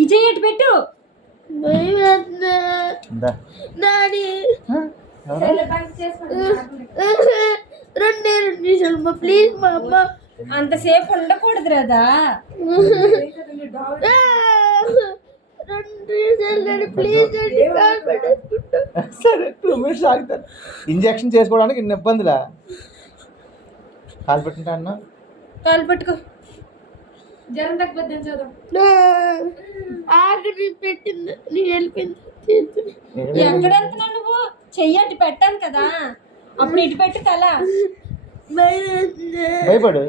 ఈ చెయ్యి ఎటు పెట్టు. డాడీ 2 నిమిషాలు మా ప్లీజ్ మా అమ్మ. అంతసేపు ఉండకూడదు రాదా. 2 నిమిషాలు ప్లీజ్ సరే 2 మినిట్స్ ఆగుతాను. ఇంజెక్షన్ చేసుకోవడానికి ఇన్ని ఇబ్బందులా? కాలు పెట్టుకుంటా అన్న, కాలు పట్టుకో. జ్వరం తగ్గిపోద్ది చదువు. ఆఖరి పెట్టింది నీ వెళ్ళిపోయింది. ఎక్కడ వెళ్తున్నావు నువ్వు? చెయ్యి అటు పెట్టాను కదా, అప్పుడు ఇటు పెట్టు తల. భయపడు.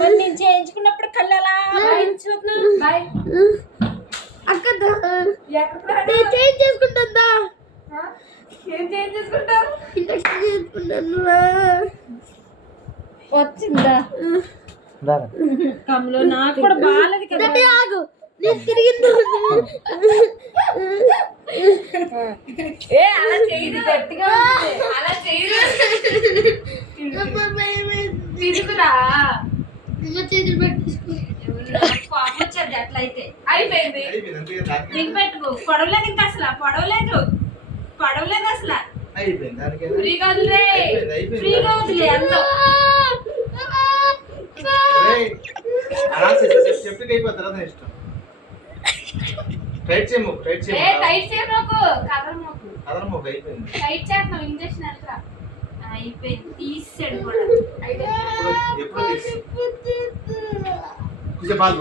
మరి నేను చేయించుకున్నప్పుడు కళ్ళు ఎలా చూస్తున్నావు? బాయ్ అక్క ఎక్కడ చేంజ్ చేసుకుంటుందా? ఏం చేంజ్ చేసుకుంటావు? ఇంజక్షన్ చేసుకుంటాను. వచ్చిందా కమ్ములో? నాకు కూడా బాగాలేదు కదా. ఆగు నేను తిరిగింది. అలా చేయదు, గట్టిగా ఉంటుంది. అలా చేయదు. తిరుగురా. చేతులు పెట్టేసుకో. కోపం వచ్చేది అట్లయితే. అయిపోయింది. దిగి పెట్టుకో. పొడవలేదు ఇంకా అసలు, పొడవలేదు అసలు. ఫ్రీగా వదిలే, ఫ్రీగా వదిలే అంత. చెప్పి అయిపోతుంది ఇష్టం. టైట్ చేయము, టైట్ ఏ టైట్ చేయకు, కదలమోకు. చేయము. అయిపోయింది. టైట్ చేస్తున్నావు, ఇంజక్షన్ ఎట్లా అయిపోయింది, తీసాడు కూడా. ఎప్పుడు తీసి కొంచెం బాల్